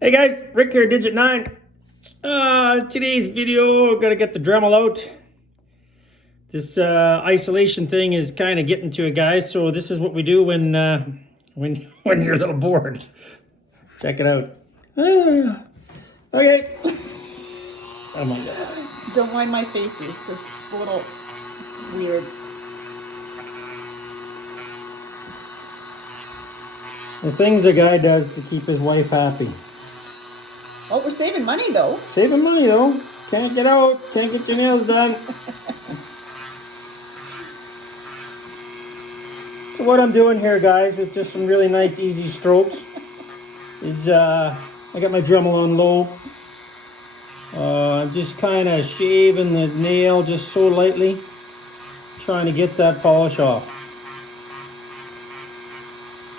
Hey guys, Rick here, Digit 9. Today's video, gotta get the Dremel out. This isolation thing is kind of getting to it, guys. So this is what we do when you're a little bored. Check it out. Okay. Oh my god. Don't mind my faces because it's a little weird. The things a guy does to keep his wife happy. Oh, we're saving money though. Saving money though. Can't get out. Can't get your nails done. So what I'm doing here, guys, with just some really nice, easy strokes, is I got my Dremel on low. I'm just kind of shaving the nail just so lightly, trying to get that polish off.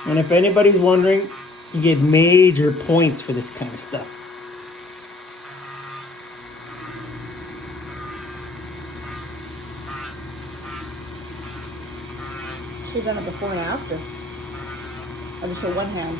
And if anybody's wondering, you get major points for this kind of stuff. Should have done it before and after. I'll just show one hand.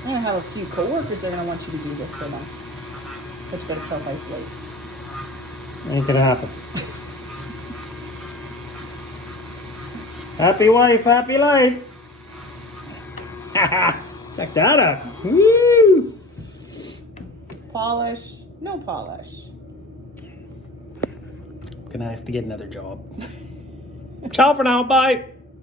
I'm gonna have a few co-workers that are gonna want you to do this for them. But you better self-isolate. Ain't gonna happen. Happy wife, happy life. Check that out. Woo! Polish, no polish. Gonna have to get another job. Ciao for now, bye.